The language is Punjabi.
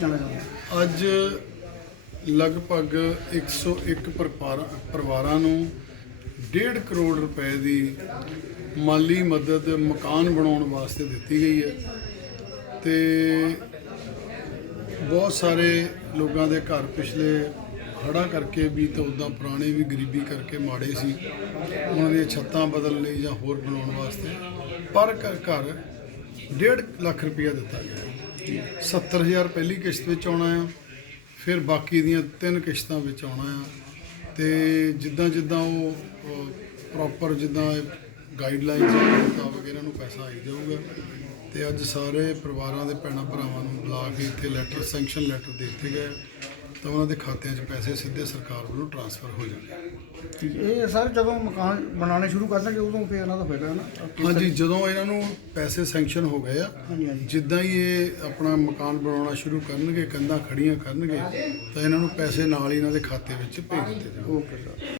ਕਹਿਣਾ ਚਾਹੁੰਦੇ ਹੋ? ਅੱਜ ਲਗਭਗ 101 ਪਰਿਵਾਰਾਂ ਪਰਿਵਾਰਾਂ ਨੂੰ 1.5 ਕਰੋੜ ਰੁਪਏ ਦੀ ਮਾਲੀ ਮਦਦ, ਮਕਾਨ ਬਣਾਉਣ ਵਾਸਤੇ ਦਿੱਤੀ ਗਈ ਹੈ ਤੇ ਬਹੁਤ ਸਾਰੇ ਲੋਕਾਂ ਦੇ ਘਰ ਪਿਛਲੇ ਹੜ੍ਹਾਂ ਕਰਕੇ ਵੀ ਤੇ ਉਦਾਂ ਪੁਰਾਣੇ ਵੀ ਗਰੀਬੀ ਕਰਕੇ ਮਾੜੇ ਸੀ। ਉਹਨਾਂ ਦੀਆਂ ਛੱਤਾਂ ਬਦਲਣ ਲਈ ਜਾਂ ਹੋਰ ਬਣਾਉਣ ਵਾਸਤੇ ਪਰ ਘਰ ਘਰ 1.5 ਲੱਖ ਰੁਪਇਆ ਦਿੱਤਾ ਗਿਆ। 70000 ਪਹਿਲੀ ਕਿਸ਼ਤ ਵਿੱਚ ਆਉਣਾ ਆ, ਫਿਰ ਬਾਕੀ ਦੀਆਂ ਤਿੰਨ ਕਿਸ਼ਤਾਂ ਵਿੱਚ ਆਉਣਾ ਆ। ਤੇ ਜਿੱਦਾਂ ਜਿੱਦਾਂ ਉਹ ਪ੍ਰੋਪਰ ਜਿੱਦਾਂ ਗਾਈਡਲਾਈਨਸ ਦੇ ਮੁਤਾਬਕ ਇਹਨਾਂ ਨੂੰ ਪੈਸਾ ਆਈ ਜਾਊਗਾ। ਤੇ ਅੱਜ ਸਾਰੇ ਪਰਿਵਾਰਾਂ ਦੇ ਭੈਣਾਂ ਭਰਾਵਾਂ ਨੂੰ ਬੁਲਾ ਕੇ ਇੱਥੇ ਲੈਟਰ ਸੈਂਕਸ਼ਨ ਲੈਟਰ ਦੇ ਦਿੱਤੇ ਗਏ ਤਾਂ ਉਹਨਾਂ ਦੇ ਖਾਤਿਆਂ 'ਚ ਪੈਸੇ ਸਿੱਧੇ ਸਰਕਾਰ ਵੱਲੋਂ ਟ੍ਰਾਂਸਫਰ ਹੋ ਜਾਣਗੇ। ਠੀਕ ਹੈ। ਇਹ ਸਰ ਜਦੋਂ ਮਕਾਨ ਬਣਾਉਣੇ ਸ਼ੁਰੂ ਕਰ ਦਾਂਗੇ ਉਦੋਂ ਫਿਰ ਇਹਨਾਂ ਦਾ ਫਾਇਦਾ ਹੈ ਨਾ? ਹਾਂਜੀ ਜਦੋਂ ਇਹਨਾਂ ਨੂੰ ਪੈਸੇ ਸੈਂਕਸ਼ਨ ਹੋ ਗਏ ਆ ਹਾਂਜੀ ਹਾਂਜੀ। ਜਿੱਦਾਂ ਹੀ ਇਹ ਆਪਣਾ ਮਕਾਨ ਬਣਾਉਣਾ ਸ਼ੁਰੂ ਕਰਨਗੇ ਕੰਧਾਂ ਖੜੀਆਂ ਕਰਨਗੇ ਤਾਂ ਇਹਨਾਂ ਨੂੰ ਪੈਸੇ ਨਾਲ ਹੀ ਇਹਨਾਂ ਦੇ ਖਾਤੇ ਵਿੱਚ ਭੇਜ ਦਿੱਤੇ ਜਾਣਗੇ। Okay sir.